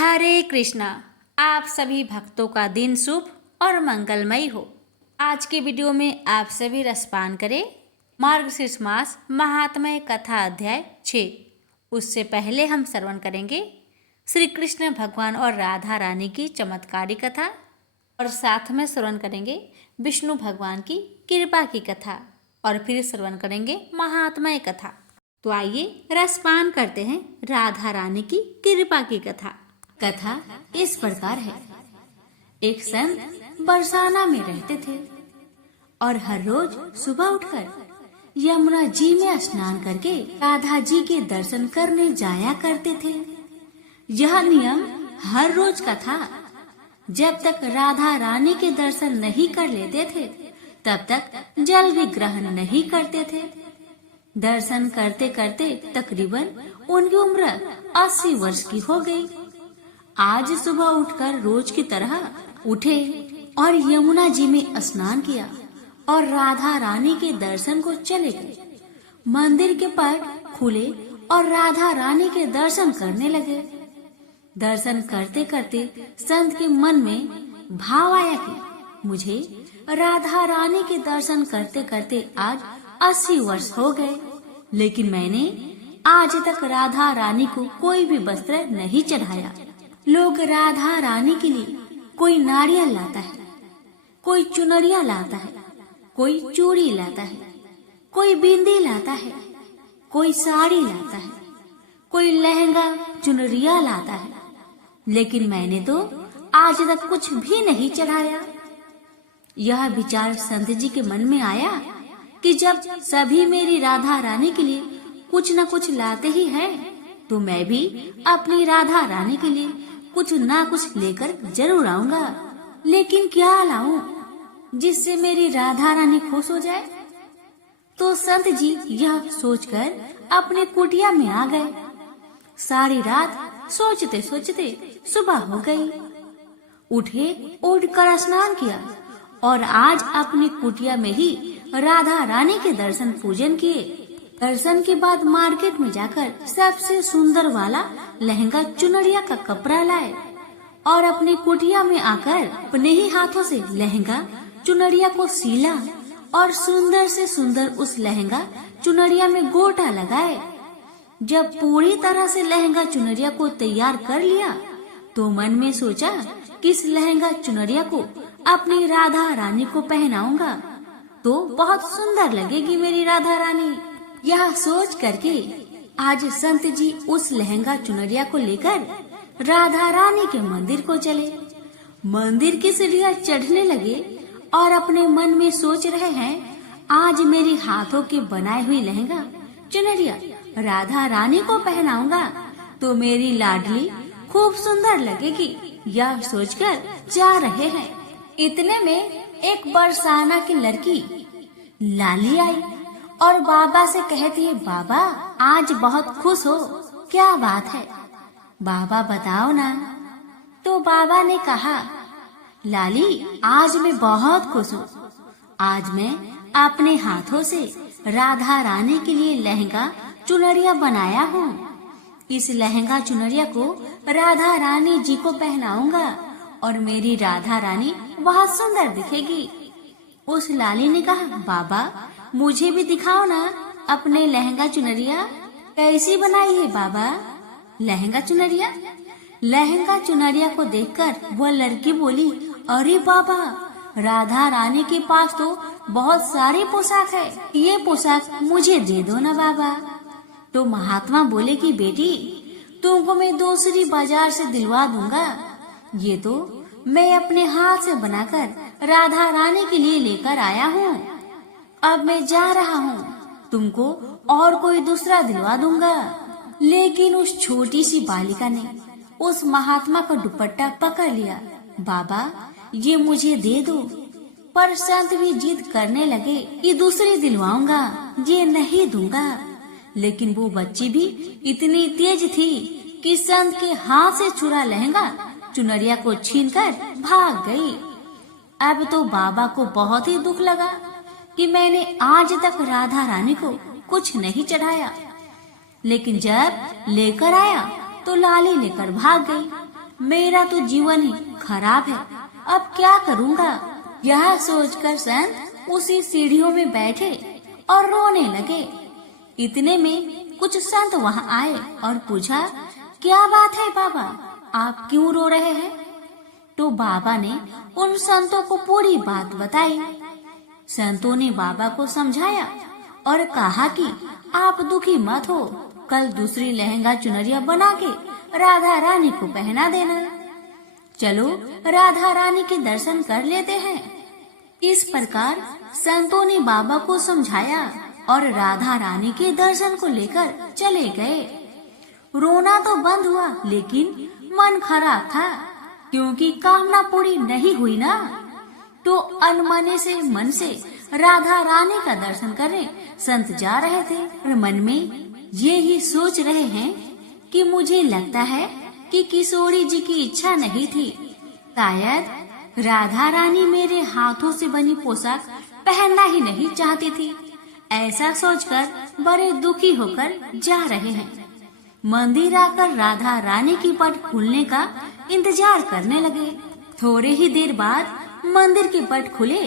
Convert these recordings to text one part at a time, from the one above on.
हरे कृष्णा। आप सभी भक्तों का दिन शुभ और मंगलमय हो। आज के वीडियो में आप सभी रसपान करें मार्गशीर्ष मास महात्म्य कथा अध्याय 6। उससे पहले हम श्रवण करेंगे श्री कृष्ण भगवान और राधा रानी की चमत्कारी कथा और साथ में श्रवण करेंगे विष्णु भगवान की कृपा की कथा और फिर श्रवण करेंगे महात्म्य कथा। तो आइए रसपान करते हैं राधा रानी की कृपा की कथा। कथा इस प्रकार है। एक संत बरसाना में रहते थे और हर रोज सुबह उठकर यमुना जी में स्नान करके राधा जी के दर्शन करने जाया करते थे। यह नियम हर रोज का था। जब तक राधा रानी के दर्शन नहीं कर लेते थे तब तक जल भी ग्रहण नहीं करते थे। दर्शन करते करते तकरीबन उनकी उम्र 80 वर्ष की हो गई। आज सुबह उठकर रोज की तरह उठे और यमुना जी में स्नान किया और राधा रानी के दर्शन को चले गए। मंदिर के पट खुले और राधा रानी के दर्शन करने लगे। दर्शन करते करते संत के मन में भाव आया कि मुझे राधा रानी के दर्शन करते करते आज 80 वर्ष हो गए, लेकिन मैंने आज तक राधा रानी को कोई भी वस्त्र नहीं चढ़ाया। लोग राधा रानी के लिए कोई नारियल लाता है, कोई चुनरिया लाता है, कोई चूड़ी लाता है, कोई बिंदी लाता है, कोई साड़ी लाता है, कोई लहंगा चुनरिया लाता है, लेकिन मैंने तो आज तक कुछ भी नहीं चढ़ाया। यह विचार संत जी के मन में आया कि जब सभी मेरी राधा रानी के लिए कुछ न कुछ लाते ही हैं, तो मैं भी अपनी राधा रानी के लिए कुछ ना कुछ लेकर जरूर आऊंगा। लेकिन क्या लाऊं जिससे मेरी राधा रानी खुश हो जाए? तो संत जी यह सोचकर अपने कुटिया में आ गए। सारी रात सोचते सोचते सुबह हो गई। उठे, उठकर स्नान किया और आज अपनी कुटिया में ही राधा रानी के दर्शन पूजन किए। दर्शन के बाद मार्केट में जाकर सबसे सुंदर वाला लहंगा चुनरिया का कपड़ा लाए और अपनी कुटिया में आकर अपने ही हाथों से लहंगा चुनरिया को सीला और सुंदर से सुंदर उस लहंगा चुनरिया में गोटा लगाए। जब पूरी तरह से लहंगा चुनरिया को तैयार कर लिया तो मन में सोचा कि इस लहंगा चुनरिया को अपनी राधा रानी को पहनाऊंगा तो बहुत सुंदर लगेगी मेरी राधा रानी। यह सोच करके आज संत जी उस लहंगा चुनरिया को लेकर राधा रानी के मंदिर को चले। मंदिर की सीढ़ियां चढ़ने लगे और अपने मन में सोच रहे हैं, आज मेरे हाथों के बनाए हुई लहंगा चुनरिया राधा रानी को पहनाऊंगा तो मेरी लाडली खूब सुंदर लगेगी। यह सोचकर जा रहे हैं। इतने में एक बरसाना की लड़की लाली आई और बाबा से कहती है, बाबा आज बहुत खुश हो, क्या बात है? बाबा बताओ ना। तो बाबा ने कहा, लाली आज मैं बहुत खुश हूँ। आज मैं अपने हाथों से राधा रानी के लिए लहंगा चुनरिया बनाया हूँ। इस लहंगा चुनरिया को राधा रानी जी को पहनाऊंगा और मेरी राधा रानी बहुत सुंदर दिखेगी। उस लाली ने कहा, बाबा मुझे भी दिखाओ ना अपने लहंगा चुनरिया कैसी बनाई है बाबा। लहंगा चुनरिया को देखकर वह लड़की बोली, अरे बाबा राधा रानी के पास तो बहुत सारी पोशाक है, ये पोशाक मुझे दे दो ना बाबा। तो महात्मा बोले कि बेटी तुमको मैं दूसरी बाजार से दिलवा दूंगा, ये तो मैं अपने हाथ से बनाकर राधा रानी के लिए लेकर आया हूँ। अब मैं जा रहा हूँ, तुमको और कोई दूसरा दिलवा दूंगा। लेकिन उस छोटी सी बालिका ने उस महात्मा का दुपट्टा पकड़ लिया, बाबा ये मुझे दे दो। पर संत भी जिद करने लगे कि दूसरी दिलवाऊंगा, ये नहीं दूंगा। लेकिन वो बच्ची भी इतनी तेज थी कि संत के हाथ से छुड़ा लहंगा चुनरिया को छीनकर भाग गई। अब तो बाबा को बहुत ही दुख लगा कि मैंने आज तक राधा रानी को कुछ नहीं चढ़ाया, लेकिन जब लेकर आया तो लाली लेकर भाग गई। मेरा तो जीवन ही खराब है, अब क्या करूँगा। यह सोचकर संत उसी सीढ़ियों में बैठे और रोने लगे। इतने में कुछ संत वहाँ आए और पूछा, क्या बात है बाबा, आप क्यों रो रहे हैं? तो बाबा ने उन संतों को पूरी बात बताई। संतों ने बाबा को समझाया और कहा कि आप दुखी मत हो, कल दूसरी लहंगा चुनरिया बना के राधा रानी को पहना देना। चलो राधा रानी के दर्शन कर लेते हैं। इस प्रकार संतों ने बाबा को समझाया और राधा रानी के दर्शन को लेकर चले गए। रोना तो बंद हुआ, लेकिन मन खराब था, क्योंकि कामना पूरी नहीं हुई ना। तो अनमने से मन से राधा रानी का दर्शन करने संत जा रहे थे और मन में ये ही सोच रहे हैं कि मुझे लगता है कि किशोरी जी की इच्छा नहीं थी, शायद राधा रानी मेरे हाथों से बनी पोशाक पहनना ही नहीं चाहती थी। ऐसा सोचकर बड़े दुखी होकर जा रहे हैं। मंदिर आकर राधा रानी की पट खुलने का इंतजार करने लगे। थोड़े ही देर बाद मंदिर के पट खुले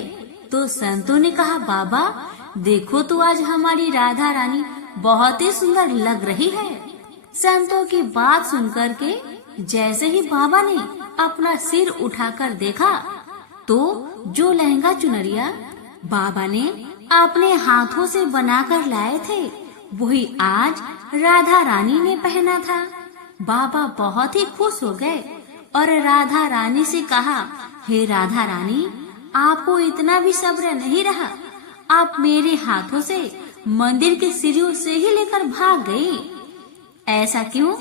तो संतों ने कहा, बाबा देखो तो आज हमारी राधा रानी बहुत ही सुंदर लग रही है। संतों की बात सुनकर के जैसे ही बाबा ने अपना सिर उठाकर देखा तो जो लहंगा चुनरिया बाबा ने अपने हाथों से बनाकर लाए थे वही आज राधा रानी ने पहना था। बाबा बहुत ही खुश हो गए और राधा रानी से कहा, हे राधा रानी, आपको इतना भी सब्र नहीं रहा, आप मेरे हाथों से मंदिर के सीढ़ियों से ही लेकर भाग गई। ऐसा क्यों?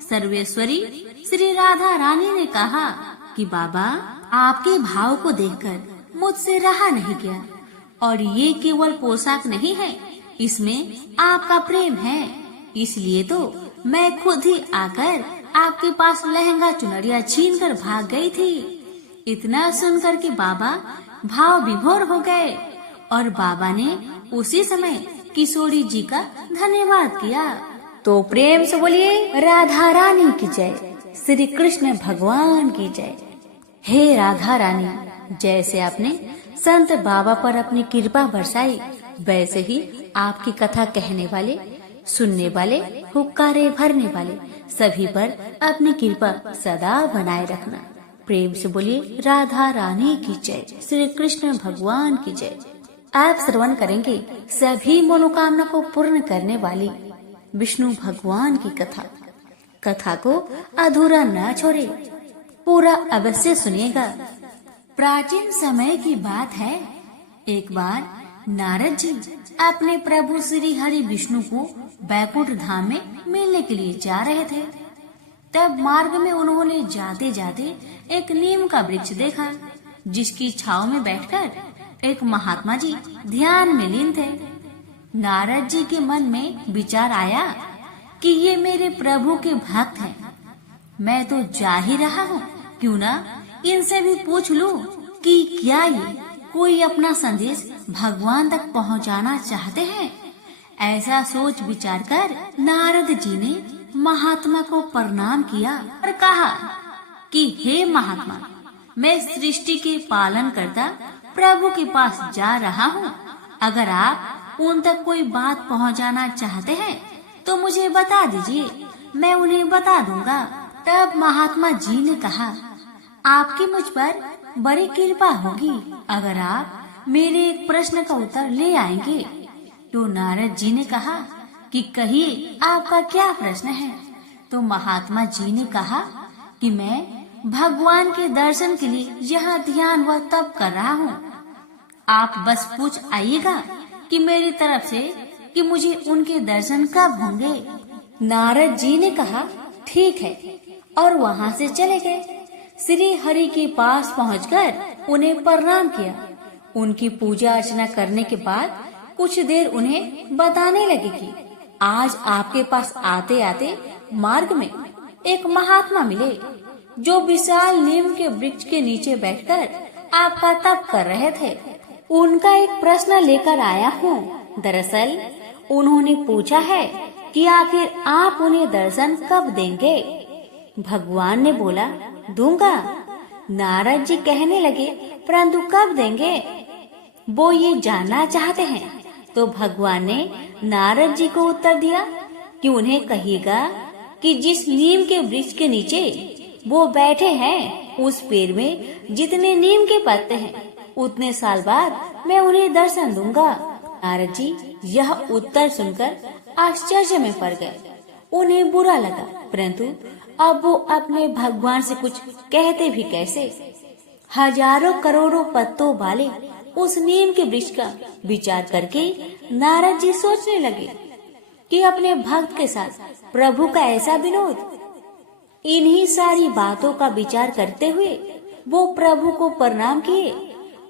सर्वेश्वरी श्री राधा रानी ने कहा कि बाबा आपके भाव को देखकर मुझसे रहा नहीं गया, और ये केवल पोशाक नहीं है, इसमें आपका प्रेम है। इसलिए तो मैं खुद ही आकर आपके पास लहंगा चुनरिया छीन कर भाग गई थी। इतना सुनकर के बाबा भाव विभोर हो गए और बाबा ने उसी समय किशोरी जी का धन्यवाद किया। तो प्रेम से बोलिए राधा रानी की जय, श्री कृष्ण भगवान की जय। हे राधा रानी, जैसे आपने संत बाबा पर अपनी कृपा बरसाई, वैसे ही आपकी कथा कहने वाले, सुनने वाले, हुक्कारे भरने वाले सभी पर अपनी कृपा सदा बनाए रखना। प्रेम से बोलिए राधा रानी की जय, श्री कृष्ण भगवान की जय। आप श्रवण करेंगे सभी मनोकामना को पूर्ण करने वाली विष्णु भगवान की कथा। कथा को अधूरा न छोड़े, पूरा अवश्य सुनिएगा। प्राचीन समय की बात है, एक बार नारद जी अपने प्रभु श्री हरि विष्णु को बैकुंठ धाम में मिलने के लिए जा रहे थे। तब मार्ग में उन्होंने जाते जाते एक नीम का वृक्ष देखा, जिसकी छांव में बैठकर एक महात्मा जी ध्यान में लीन थे। नारद जी के मन में विचार आया कि ये मेरे प्रभु के भक्त हैं, मैं तो जा ही रहा हूँ, क्यों ना इनसे भी पूछ लूं कि क्या ये कोई अपना संदेश भगवान तक पहुँचाना चाहते हैं। ऐसा सोच विचार कर नारद जी ने महात्मा को प्रणाम किया और कहा कि हे महात्मा, मैं सृष्टि के पालन करता प्रभु के पास जा रहा हूँ। अगर आप उन तक कोई बात पहुँचाना चाहते हैं तो मुझे बता दीजिए, मैं उन्हें बता दूंगा। तब महात्मा जी ने कहा, आपकी मुझ पर बड़ी कृपा होगी अगर आप मेरे एक प्रश्न का उत्तर ले आएंगे। तो नारद जी ने कहा कि कहिए आपका क्या प्रश्न है। तो महात्मा जी ने कहा कि मैं भगवान के दर्शन के लिए यहाँ ध्यान व तप कर रहा हूँ। आप बस पूछ आइएगा कि मेरी तरफ से कि मुझे उनके दर्शन कब होंगे। नारद जी ने कहा ठीक है, और वहाँ से चले गए। श्री हरि के पास पहुंचकर उन्हें प्रणाम किया। उनकी पूजा अर्चना करने के बाद कुछ देर उन्हें बताने लगे कि आज आपके पास आते आते मार्ग में एक महात्मा मिले, जो विशाल नीम के वृक्ष के नीचे बैठकर आपका तप कर रहे थे। उनका एक प्रश्न लेकर आया हूँ। दरअसल उन्होंने पूछा है कि आखिर आप उन्हें दर्शन कब देंगे। भगवान ने बोला, दूंगा। नारद जी कहने लगे, परंतु कब देंगे? वो ये जानना चाहते हैं। तो भगवान ने नारद जी को उत्तर दिया कि उन्हें कहिएगा कि जिस नीम के वृक्ष के नीचे वो बैठे हैं, उस पेड़ में जितने नीम के पत्ते हैं, उतने साल बाद मैं उन्हें दर्शन दूंगा। नारद जी यह उत्तर सुनकर आश्चर्य में पड़ गए। उन्हें बुरा लगा, परंतु अब वो अपने भगवान से कुछ कहते भी कैसे। हजारों करोड़ों पत्तों वाले उस नीम के वृक्ष का विचार करके नारद जी सोचने लगे कि अपने भक्त के साथ प्रभु का ऐसा विनोद। इन्हीं सारी बातों का विचार करते हुए वो प्रभु को प्रणाम किए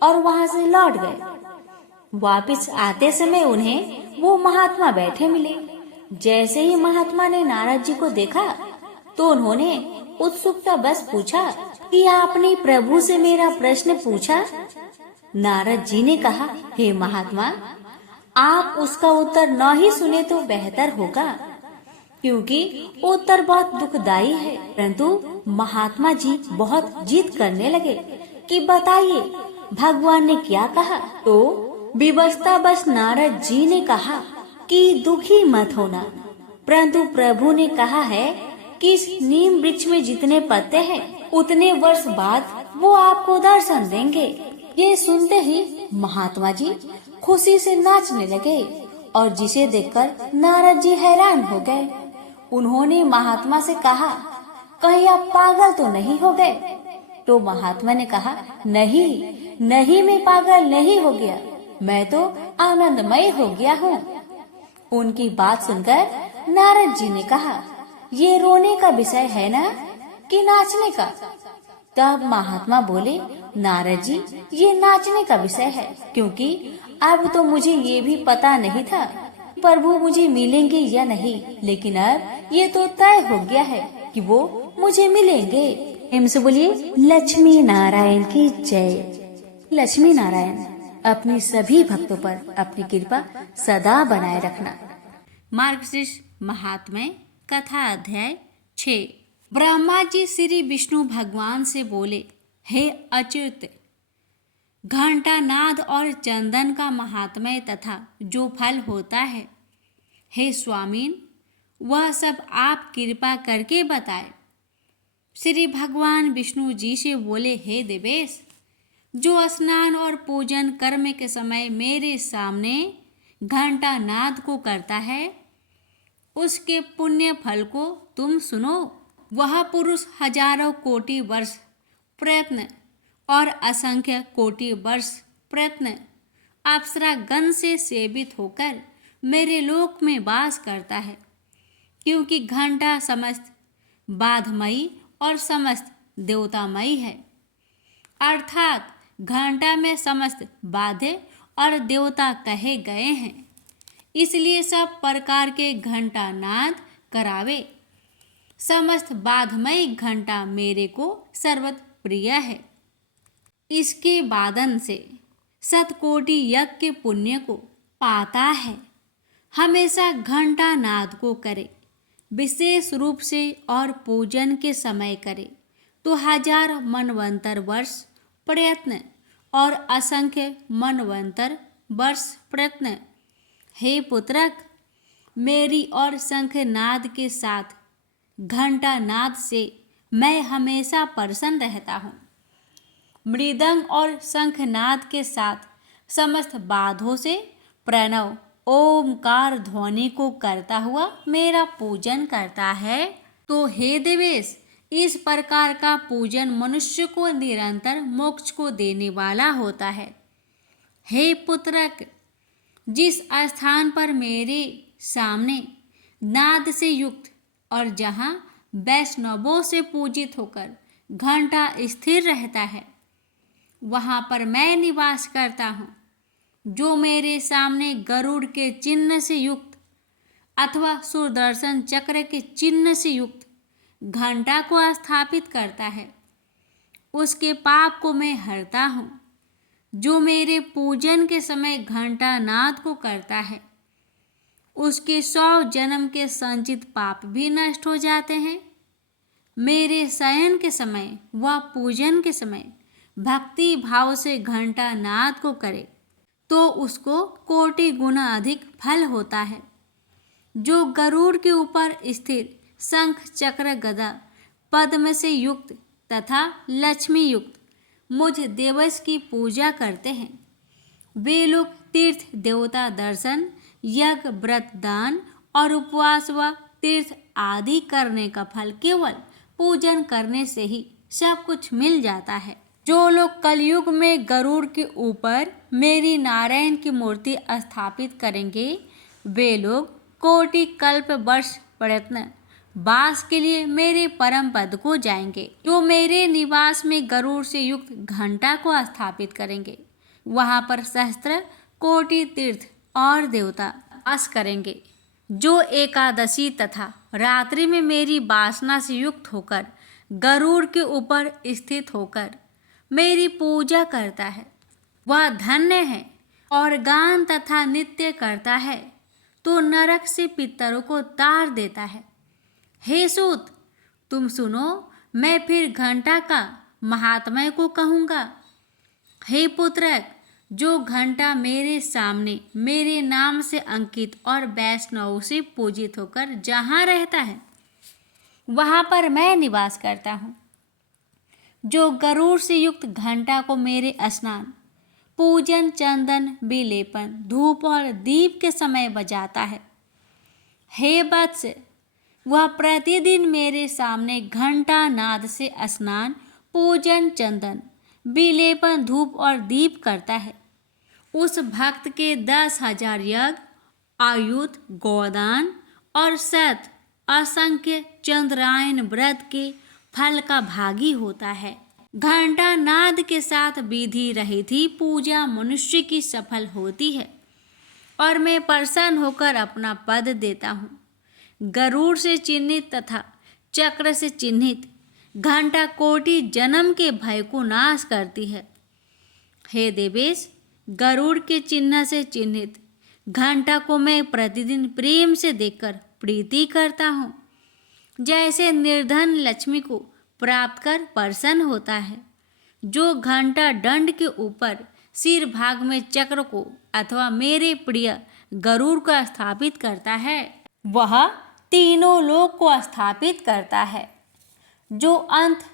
और वहाँ से लौट गए। वापस आते समय उन्हें वो महात्मा बैठे मिले। जैसे ही महात्मा ने नारद जी को देखा तो उन्होंने उत्सुकता बस पूछा कि आपने प्रभु से मेरा प्रश्न पूछा? नारद जी ने कहा, हे महात्मा, आप उसका उत्तर न ही सुने तो बेहतर होगा, क्योंकि उत्तर बहुत दुखदाई है। परंतु महात्मा जी बहुत जिद करने लगे कि बताइए भगवान ने क्या कहा। तो विवशता बस नारद जी ने कहा कि दुखी मत होना, परंतु प्रभु ने कहा है कि इस नीम वृक्ष में जितने पत्ते हैं, उतने वर्ष बाद वो आपको दर्शन देंगे। ये सुनते ही महात्मा जी खुशी से नाचने लगे और जिसे देखकर नारद जी हैरान हो गए। उन्होंने महात्मा से कहा, कहीं आप पागल तो नहीं हो गए? तो महात्मा ने कहा, नहीं नहीं, मैं पागल नहीं हो गया, मैं तो आनंदमय हो गया हूँ। उनकी बात सुनकर नारद जी ने कहा, ये रोने का विषय है ना कि नाचने का? तब महात्मा बोले, नारद जी, ये नाचने का विषय है, क्योंकि अब तो मुझे ये भी पता नहीं था प्रभु मुझे मिलेंगे या नहीं, लेकिन अब ये तो तय हो गया है कि वो मुझे मिलेंगे। प्रेम से बोलिए लक्ष्मी नारायण की जय। लक्ष्मी नारायण अपनी सभी भक्तों पर अपनी कृपा सदा बनाए रखना। मार्गशीर्ष महात्म्य कथा अध्याय 6। ब्रह्मा जी श्री विष्णु भगवान से बोले, हे अच्युत, घंटा नाद और चंदन का महात्म्य तथा जो फल होता है, हे स्वामीन, वह सब आप कृपा करके बताए। श्री भगवान विष्णु जी से बोले, हे देवेश, जो स्नान और पूजन कर्म के समय मेरे सामने घंटा नाद को करता है, उसके पुण्य फल को तुम सुनो। वह पुरुष हजारों कोटि वर्ष प्रयत्न और असंख्य कोटि वर्ष प्रयत्न अप्सरा गण से सेवित होकर मेरे लोक में वास करता है, क्योंकि घंटा समस्त बाधमयी और समस्त देवतामयी है। अर्थात घंटा में समस्त बाधे और देवता कहे गए हैं, इसलिए सब प्रकार के घंटा नाद करावे। समस्त बाधमयी घंटा मेरे को सर्वत प्रिय है। इसके वादन से शतकोटि यज्ञ के पुण्य को पाता है। हमेशा घंटा नाद को करे, विशेष रूप से और पूजन के समय करे तो 1000 मनवंतर वर्ष प्रयत्न और असंख्य मनवंतर वर्ष प्रयत्न। हे पुत्रक, मेरी और शंख नाद के साथ घंटा नाद से मैं हमेशा प्रसन्न रहता हूँ। मृदंग और शंखनाद के साथ समस्त बाधों से प्रणव ओमकार ध्वनि को करता हुआ मेरा पूजन करता है। तो हे देवेश, इस प्रकार का पूजन मनुष्य को निरंतर मोक्ष को देने वाला होता है। हे पुत्रक, जिस स्थान पर मेरे सामने नाद से युक्त और जहाँ वैष्णवों से पूजित होकर घंटा स्थिर रहता है, वहाँ पर मैं निवास करता हूँ। जो मेरे सामने गरुड़ के चिन्ह से युक्त अथवा सुदर्शन चक्र के चिन्ह से युक्त घंटा को स्थापित करता है, उसके पाप को मैं हरता हूँ। जो मेरे पूजन के समय घंटा नाद को करता है, उसके 100 जन्म के संचित पाप भी नष्ट हो जाते हैं। मेरे शयन के समय व पूजन के समय भक्ति भाव से घंटा नाद को करे तो उसको कोटि गुना अधिक फल होता है। जो गरुड़ के ऊपर स्थिर शंख चक्र गदा पद्म से युक्त तथा लक्ष्मी युक्त मुझ देवस की पूजा करते हैं, वे लोग तीर्थ देवता दर्शन, यज्ञ, व्रत, दान और उपवास व तीर्थ आदि करने का फल केवल पूजन करने से ही सब कुछ मिल जाता है। जो लोग कलयुग में गरुड़ के ऊपर मेरी नारायण की मूर्ति स्थापित करेंगे, वे लोग कोटि कल्प वर्ष प्रयत्न वास के लिए मेरे परम पद को जाएंगे। जो मेरे निवास में गरुड़ से युक्त घंटा को स्थापित करेंगे, वहां पर सहस्त्र कोटि तीर्थ और देवता वास करेंगे। जो एकादशी तथा रात्रि में मेरी वासना से युक्त होकर गरुड़ के ऊपर स्थित होकर मेरी पूजा करता है, वह धन्य है। और गान तथा नित्य करता है तो नरक से पितरों को तार देता है। हे सूत, तुम सुनो, मैं फिर घंटा का महात्म्य को कहूँगा। हे पुत्रक, जो घंटा मेरे सामने मेरे नाम से अंकित और वैष्णव से पूजित होकर जहाँ रहता है, वहाँ पर मैं निवास करता हूँ। जो गरुड़ से युक्त घंटा को मेरे स्नान, पूजन, चंदन, विलेपन, धूप और दीप के समय बजाता है, हे वत्स, वह प्रतिदिन मेरे सामने घंटा नाद से स्नान, पूजन, चंदन, विलेपन, धूप और दीप करता है। उस भक्त के 10,000 यज्ञ, आयुध, गोदान और शत असंख्य चंद्रायन व्रत के फल का भागी होता है। घंटा नाद के साथ विधि रहित ही पूजा मनुष्य की सफल होती है और मैं प्रसन्न होकर अपना पद देता हूँ। गरुड़ से चिन्हित तथा चक्र से चिन्हित घंटा कोटि जन्म के भय को नाश करती है। हे देवेश, गरुड़ के चिन्ह से चिन्हित घंटा को मैं प्रतिदिन प्रेम से देखकर प्रीति करता हूँ। जैसे निर्धन लक्ष्मी को प्राप्त कर प्रसन्न होता है, जो घंटा दंड के ऊपर सिर भाग में चक्र को अथवा मेरे प्रिय गरुड़ को स्थापित करता है, वह तीनों लोक को स्थापित करता है। जो अंत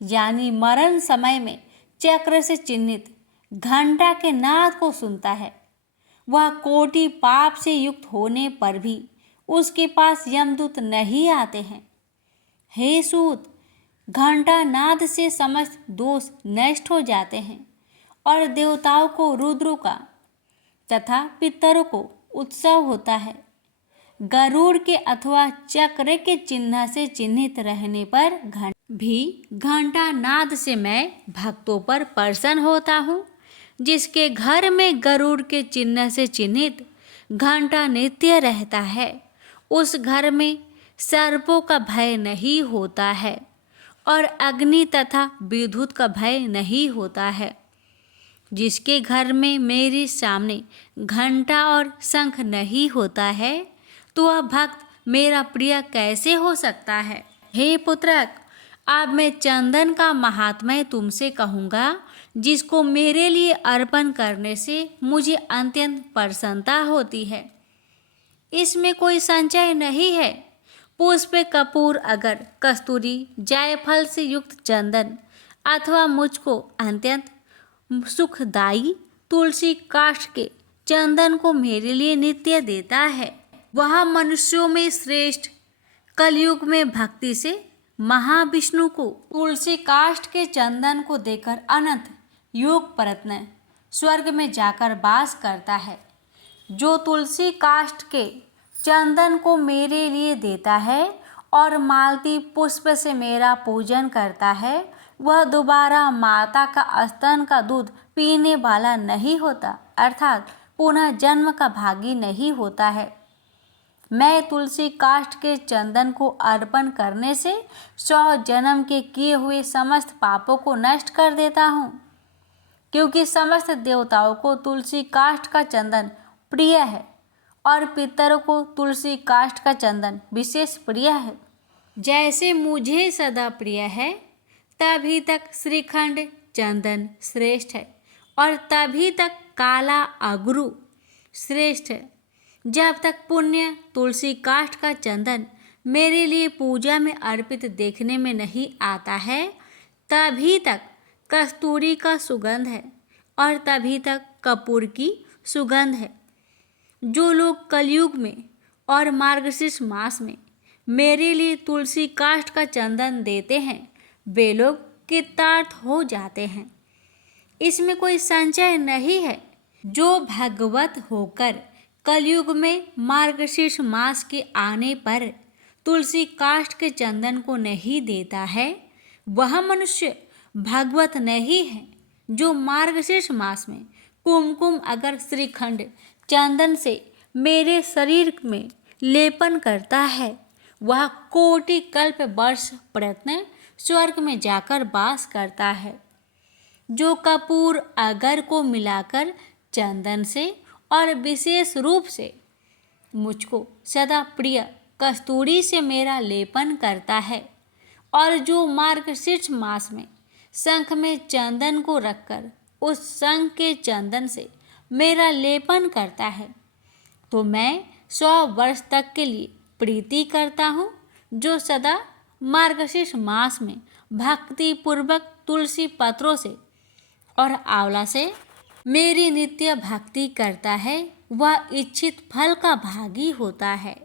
यानी मरण समय में चक्र से चिन्हित घंटा के नाद को सुनता है, वह कोटि पाप से युक्त होने पर भी उसके पास यमदूत नहीं आते हैं। हे सूत, घंटा नाद से समस्त दोष नष्ट हो जाते हैं और देवताओं को रुद्रों का तथा पितरों को उत्सव होता है। गरुड़ के अथवा चक्र के चिन्ह से चिन्हित रहने पर घंटा नाद से मैं भक्तों पर प्रसन्न होता हूँ। जिसके घर में गरुड़ के चिन्ह से चिन्हित घंटा नित्य रहता है, उस घर में सर्पों का भय नहीं होता है और अग्नि तथा विद्युत का भय नहीं होता है। जिसके घर में मेरे सामने घंटा और शंख नहीं होता है, तो वह भक्त मेरा प्रिय कैसे हो सकता है। हे पुत्रक, अब मैं चंदन का महात्म्य तुमसे कहूँगा, जिसको मेरे लिए अर्पण करने से मुझे अत्यंत प्रसन्नता होती है। इसमें कोई संचय नहीं है। पुष्प, कपूर, अगर, कस्तूरी, जायफल से युक्त चंदन अथवा मुझको अत्यंत सुखदायी तुलसी काष्ठ के चंदन को मेरे लिए नित्य देता है। वह मनुष्यों में श्रेष्ठ कलयुग में भक्ति से महाविष्णु को तुलसी काष्ठ के चंदन को देकर अनंत योग प्रयत्न स्वर्ग में जाकर वास करता है। जो तुलसी काष्ठ के चंदन को मेरे लिए देता है और मालती पुष्प से मेरा पूजन करता है, वह दोबारा माता का स्तन का दूध पीने वाला नहीं होता, अर्थात पुनः जन्म का भागी नहीं होता है। मैं तुलसी काष्ठ के चंदन को अर्पण करने से 100 जन्म के किए हुए समस्त पापों को नष्ट कर देता हूँ, क्योंकि समस्त देवताओं को तुलसी काष्ठ का चंदन प्रिय है और पितरों को तुलसी काष्ठ का चंदन विशेष प्रिय है। जैसे मुझे सदा प्रिय है, तभी तक श्रीखंड चंदन श्रेष्ठ है और तभी तक काला अगरू श्रेष्ठ है। जब तक पुण्य तुलसी काष्ठ का चंदन मेरे लिए पूजा में अर्पित देखने में नहीं आता है, तभी तक कस्तूरी का सुगंध है और तभी तक कपूर की सुगंध है। जो लोग कलयुग में और मार्गशीर्ष मास में मेरे लिए तुलसी काष्ठ का चंदन देते हैं, वे लोग कृतार्थ हो जाते हैं। इसमें कोई संशय नहीं है। जो भगवत होकर कलयुग में मार्गशीर्ष मास के आने पर तुलसी काष्ठ के चंदन को नहीं देता है, वह मनुष्य भगवत नहीं है। जो मार्गशीर्ष मास में कुमकुम अगर श्रीखंड चंदन से मेरे शरीर में लेपन करता है, वह कोटि कल्प वर्ष प्रयत्न स्वर्ग में जाकर वास करता है। जो कपूर अगर को मिलाकर चंदन से और विशेष रूप से मुझको सदा प्रिय कस्तूरी से मेरा लेपन करता है, और जो मार्गशीर्ष मास में शंख में चंदन को रखकर उस शंख के चंदन से मेरा लेपन करता है, तो मैं 100 वर्ष तक के लिए प्रीति करता हूँ। जो सदा मार्गशीर्ष मास में भक्ति पूर्वक तुलसी पत्रों से और आंवला से मेरी नित्य भक्ति करता है, वह इच्छित फल का भागी होता है।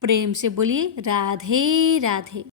प्रेम से बोलिए राधे राधे।